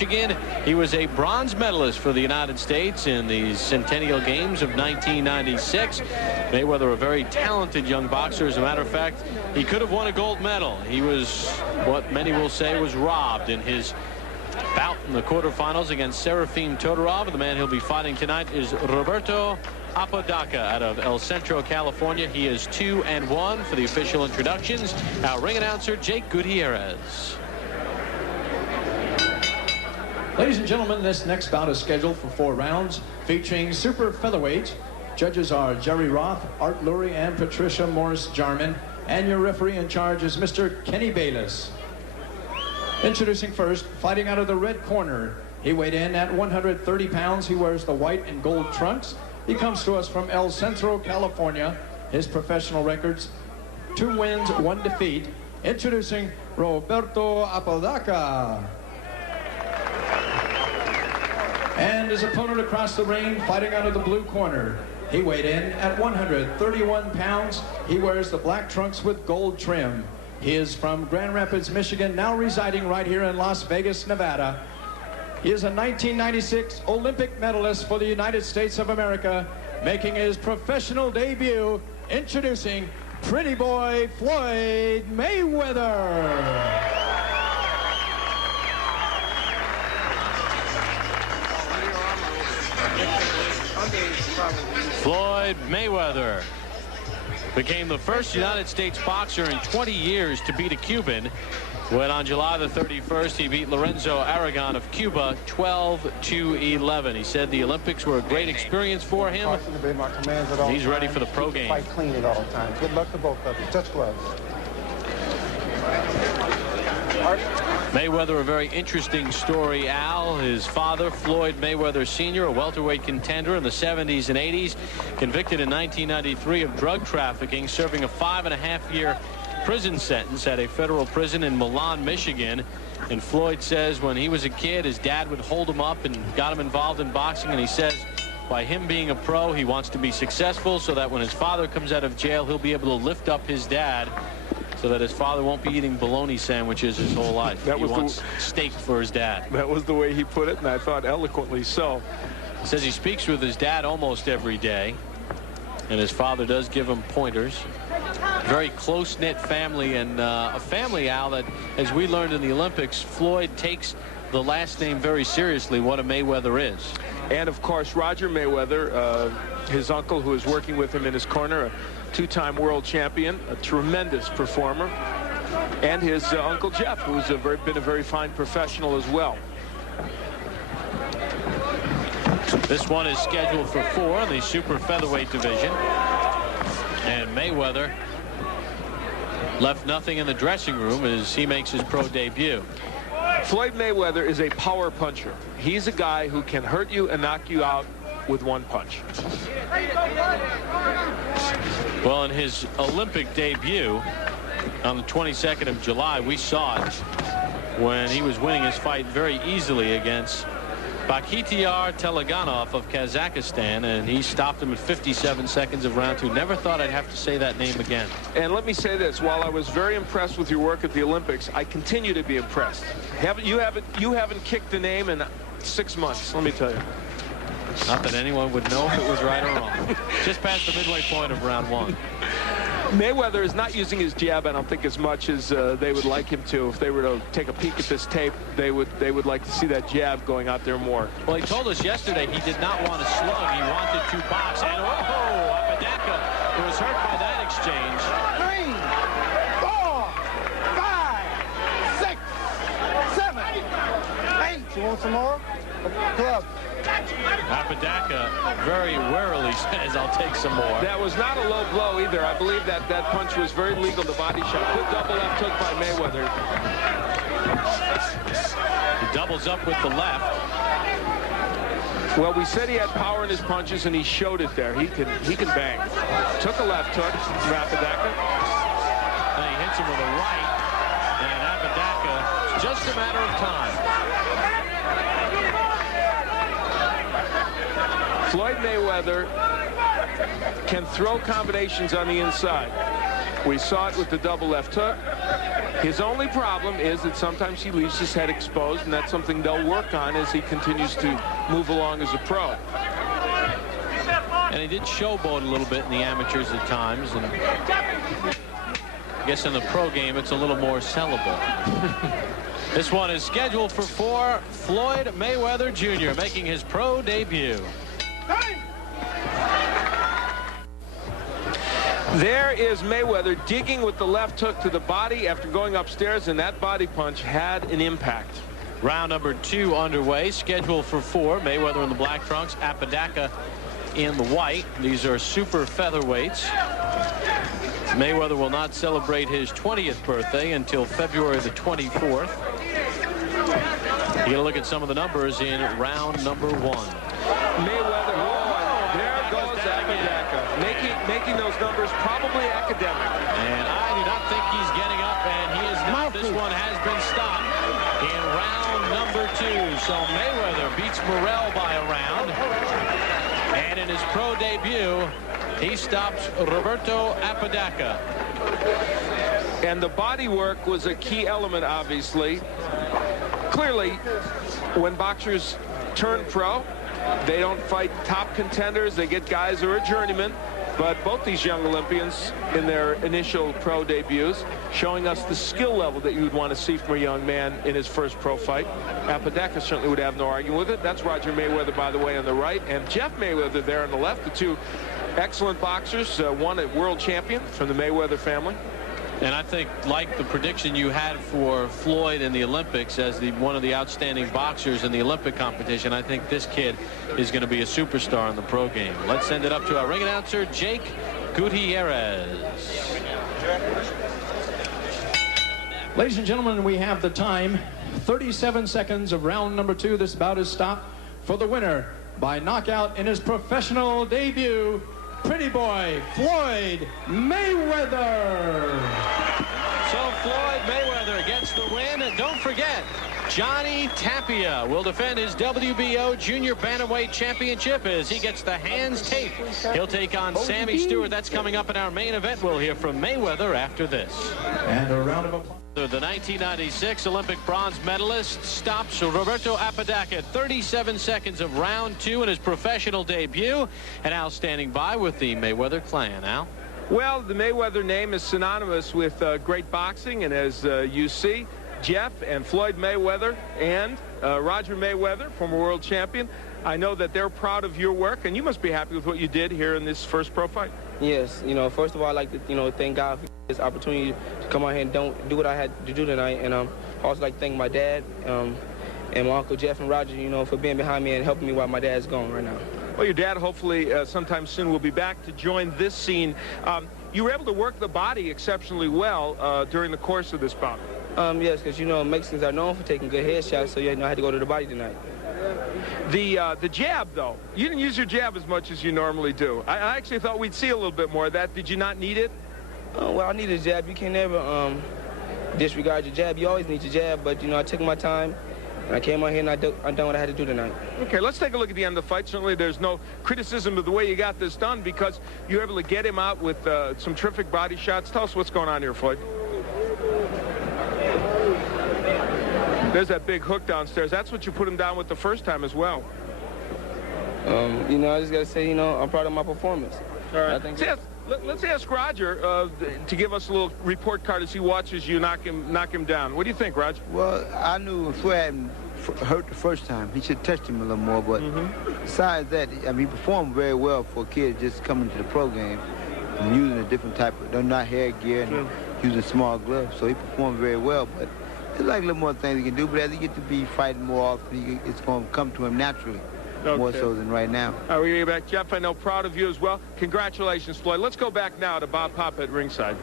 Michigan. He was a bronze medalist for the United States in the Centennial Games of 1996. Mayweather, a very talented young boxer. As a matter of fact, he could have won a gold medal. He was what many will say was robbed in his bout in the quarterfinals against Serafim Todorov. The man he'll be fighting tonight is Roberto Apodaca out of El Centro, California. He is 2-1 for the official introductions. Our ring announcer, Jake Gutierrez. Ladies and gentlemen, this next bout is scheduled for 4 rounds, featuring super featherweight. Judges are Jerry Roth, Art Lurie, and Patricia Morris-Jarman. And your referee in charge is Mr. Kenny Bayless. Introducing first, fighting out of the red corner. He weighed in at 130 pounds. He wears the white and gold trunks. He comes to us from El Centro, California. His professional records, 2 wins, 1 defeat. Introducing Roberto Apodaca. And his opponent across the ring, fighting out of the blue corner. He weighed in at 131 pounds. He wears the black trunks with gold trim. He is from Grand Rapids, Michigan, now residing right here in Las Vegas, Nevada. He is a 1996 Olympic medalist for the United States of America, making his professional debut, introducing Pretty Boy Floyd Mayweather. Floyd Mayweather became the first United States boxer in 20 years to beat a Cuban when on July the 31st he beat Lorenzo Aragon of Cuba 12-11. He said the Olympics were a great experience for him. He's ready for the pro game. Fight clean at all times. Good luck to both of you. Touch gloves. Mayweather, a very interesting story, Al. His father, Floyd Mayweather Sr., a welterweight contender in the 70s and 80s, convicted in 1993 of drug trafficking, serving a 5.5-year prison sentence at a federal prison in Milan, Michigan. And Floyd says when he was a kid, his dad would hold him up and got him involved in boxing. And he says by him being a pro, he wants to be successful so that when his father comes out of jail, he'll be able to lift up his dad, so that his father won't be eating bologna sandwiches his whole life. He wants steak for his dad. That was the way he put it, and I thought eloquently so. He says he speaks with his dad almost every day, and his father does give him pointers. Very close-knit family, and a family, Al, that, as we learned in the Olympics, Floyd takes the last name very seriously, what a Mayweather is. And, of course, Roger Mayweather, his uncle, who is working with him in his corner, a 2-time world champion, a tremendous performer, and his Uncle Jeff, who's been a very fine professional as well. This one is scheduled for 4 in the super featherweight division, and Mayweather left nothing in the dressing room as he makes his pro debut. Floyd Mayweather is a power puncher. He's a guy who can hurt you and knock you out with 1 punch. Well, in his Olympic debut on the 22nd of July, we saw it when he was winning his fight very easily against Bakhtiar Teleganov of Kazakhstan, and he stopped him at 57 seconds of round 2. Never thought I'd have to say that name again. And let me say this, while I was very impressed with your work at the Olympics, I continue to be impressed. You haven't kicked the name in 6 months, let me tell you. Not that anyone would know if it was right or wrong. Just past the midway point of round 1. Mayweather is not using his jab, I don't think, as much as they would like him to. If they were to take a peek at this tape, they would like to see that jab going out there more. Well, he told us yesterday he did not want to slug. He wanted to box. And Apodaca was hurt by that exchange. 3, 4, 5, 6, 7, 8. You want some more? Club. Apodaca very warily says, I'll take some more. That was not a low blow either. I believe that punch was very legal, the body shot. Good double left hook by Mayweather. He doubles up with the left. Well, we said he had power in his punches, and he showed it there. He can bang. Took a left hook from Apodaca. And he hits him with a right. And Apodaca, it's just a matter of time. Floyd Mayweather can throw combinations on the inside. We saw it with the double left hook. His only problem is that sometimes he leaves his head exposed, and that's something they'll work on as he continues to move along as a pro. And he did showboat a little bit in the amateurs at times, and I guess in the pro game it's a little more sellable. This one is scheduled for 4. Floyd Mayweather Jr. making his pro debut. There is Mayweather digging with the left hook to the body after going upstairs, and that body punch had an impact. Round number 2 underway, scheduled for 4. Mayweather in the black trunks, Apodaca in the white. These are super featherweights. Mayweather will not celebrate his 20th birthday until February the 24th. You gotta look at some of the numbers in round number 1. Mayweather, there goes Apodaca, making those numbers probably academic. And I do not think he's getting up, and he is not. This one has been stopped in round number 2. So Mayweather beats Morrell by a round. And in his pro debut, he stops Roberto Apodaca. And the body work was a key element, obviously. Clearly, when boxers turn pro, they don't fight top contenders. They get guys who are journeymen. But both these young Olympians in their initial pro debuts showing us the skill level that you would want to see from a young man in his first pro fight. Apodaca certainly would have no argument with it. That's Roger Mayweather, by the way, on the right, and Jeff Mayweather there on the left. The two excellent boxers, one a world champion from the Mayweather family. And I think, like the prediction you had for Floyd in the Olympics as one of the outstanding boxers in the Olympic competition, I think this kid is going to be a superstar in the pro game. Let's send it up to our ring announcer, Jake Gutierrez. Ladies and gentlemen, we have the time. 37 seconds of round number 2. This bout is stopped for the winner by knockout in his professional debut, Pretty Boy Floyd Mayweather. So Floyd Mayweather gets the win. And don't forget, Johnny Tapia will defend his WBO Junior Bantamweight Championship as he gets the hands taped. He'll take on Sammy Stewart. That's coming up in our main event. We'll hear from Mayweather after this. And a round of applause. The 1996 Olympic bronze medalist stops Roberto Apodaca at 37 seconds of round 2 in his professional debut. And Al standing by with the Mayweather clan. Al? Well, the Mayweather name is synonymous with great boxing, and as you see, Jeff and Floyd Mayweather and Roger Mayweather, former world champion, I know that they're proud of your work, and you must be happy with what you did here in this first pro fight. Yes, first of all, I'd like to, thank God for this opportunity to come out here and do what I had to do tonight. And also like to thank my dad and my Uncle Jeff and Roger, for being behind me and helping me while my dad's gone right now. Well, your dad hopefully sometime soon will be back to join this scene. You were able to work the body exceptionally well during the course of this bout. Yes, because, Mexicans are known for taking good headshots, so, I had to go to the body tonight. The jab, though, you didn't use your jab as much as you normally do. I actually thought we'd see a little bit more of that. Did you not need it? Well, I need a jab. You can never disregard your jab. You always need your jab, but, I took my time, and I came out here and I done what I had to do tonight. Okay, let's take a look at the end of the fight. Certainly there's no criticism of the way you got this done because you were able to get him out with some terrific body shots. Tell us what's going on here, Floyd. There's that big hook downstairs. That's what you put him down with the first time as well. I just got to say, I'm proud of my performance. All right. Let's ask Roger to give us a little report card as he watches you knock him down. What do you think, Roger? Well, I knew Floyd hadn't hurt the first time. He should have touched him a little more. But besides that, he performed very well for a kid just coming to the pro game and using a different type of, not hair gear and using small gloves. So he performed very well. But there's like a little more things he can do. But as he gets to be fighting more often, it's going to come to him naturally. Okay. More so than right now. All right, we're going to get back. Jeff, I know, proud of you as well. Congratulations, Floyd. Let's go back now to Bob Papa at ringside.